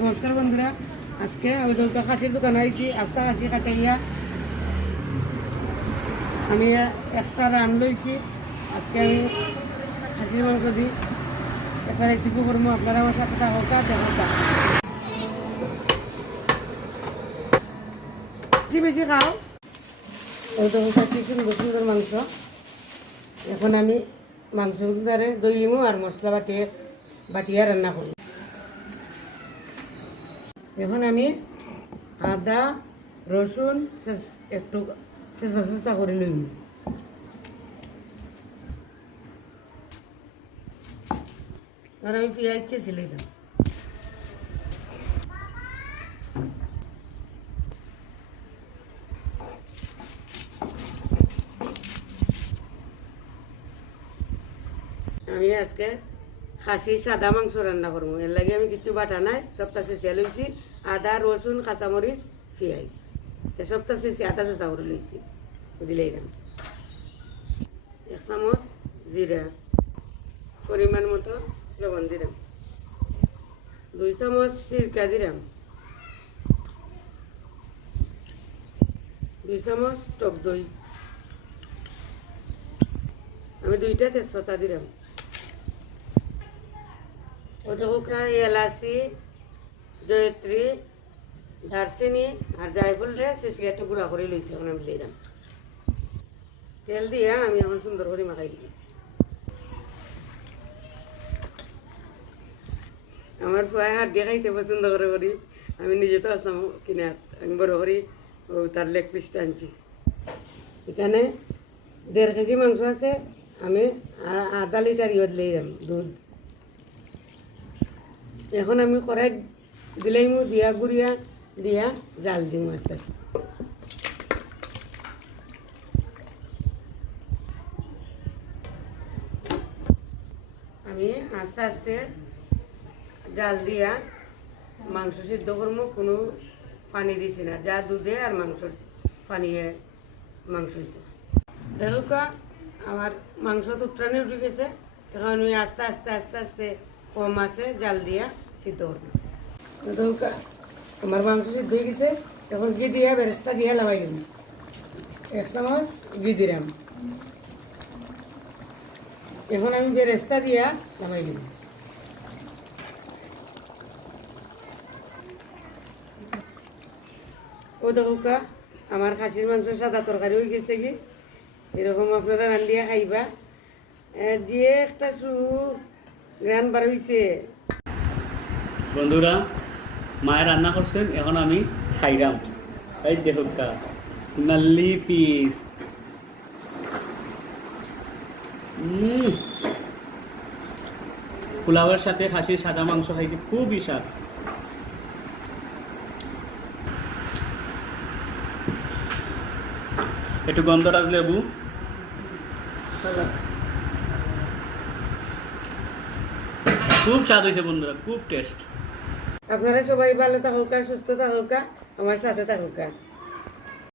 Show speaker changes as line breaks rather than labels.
নমস্কার বন্ধুরা। আজকে আমি দৌতা খাসির দোকানে আইছি, আস্তা খাসি কাটাইয়া আমি একটা রান লইছি, আজকে আমি খাসির মাংস দিই একটা রেসিপি করব আপনারা আমার সাথে থাকুক দেখা বেশি খাও। সুন্দর সুন্দর মাংস। এখন আমি মাংস দ্বারে দই লিমু আর মশলা বাটিয়ে বাটিয়া রান্না করব। এখন আমি আদা, রসুন একটু চেঁচা চেঁচা করে লইম আর আমি পেঁয়াজ চেয়েছিলাম আমি আজকে খাসি, সাদা মাংস রান্না করব। এর লাগে আমি কিছু বাটা নাই, সপ্তাহ শেষে লইছি। আদা, রসুন, কাঁচামরিচ, পেঁয়াজ। তো সপ্তাহ শেষে আদা চেঁচা করে লইছি। দিলে এক চামচ জিরা। পরিমাণ মতো লবণ দিলাম। দুই চামচ সিরকা দিলাম। দুই চামচ টক দই। আমি দুইটা তেজপাতা দিলাম। হুকরা এলাচি, জয়ত্রী, দারচিনি আর জায়ফুল রে শেষে একটু গুঁড়া করে লইছি এখন আমি দিলাম। তেল দিয়া আমি এখন সুন্দর করে মাখাই দিই আমার ফুয়ায় হাত দিয়ে খাইতে পছন্দ করে করি আমি নিজে তো আসলাম কিনে আমি বড় করি তার লেগ পিসটা আনছি। এখানে দেড় কেজি মাংস আছে, আমি আধা লিটার ইয়ত লইলাম দুধ। এখন আমি কড়াই দিলাইমু, দিয়া গুড়িয়া, দিয়া জাল দিমু আস্তে আস্তে। আমি আস্তে আস্তে জাল দিয়া মাংস সিদ্ধ করব কোনো পানি দিছি না। যা দুধে আর মাংস পানিয়ে মাংস দেখো আমার মাংস তো উঠে গেছে। এখন আমি আস্তে আস্তে আস্তে আস্তে কম আছে জাল দিয়া সিদ্ধ করব। আমার মাংস সিদ্ধ হয়ে গেছে এখন ঘি দিয়া বেরেস্তা দিয়া লাগাই দিলাম এক চামচ ঘি দিলাম। এখন আমি বেরেস্তা দিয়া লাগাই দিলাম ও দেখো কা, আমার খাসির মাংস সাদা তরকারি হয়ে গেছে কি? এরকম আপনারা রান্ধিয়া খাইবা। দিয়ে একটা সু গ্রান বার হইছে।
বন্ধুরা, মায়ের রান্না করছেন, এখন আমি খাইরাম। এই দেখুকা নাল্লি পিস। পোলাওয়ের সাথে খাসির সাদা মাংস খাইতে খুবই স্বাদ। একটু গন্ধরাজ লেবু। খুব স্বাদ হয়েছে বন্ধুরা, খুব টেস্ট
আপনারা সবাই ভালো থাকুকা সুস্থ থাকুকা আমার সাথে থাকুকা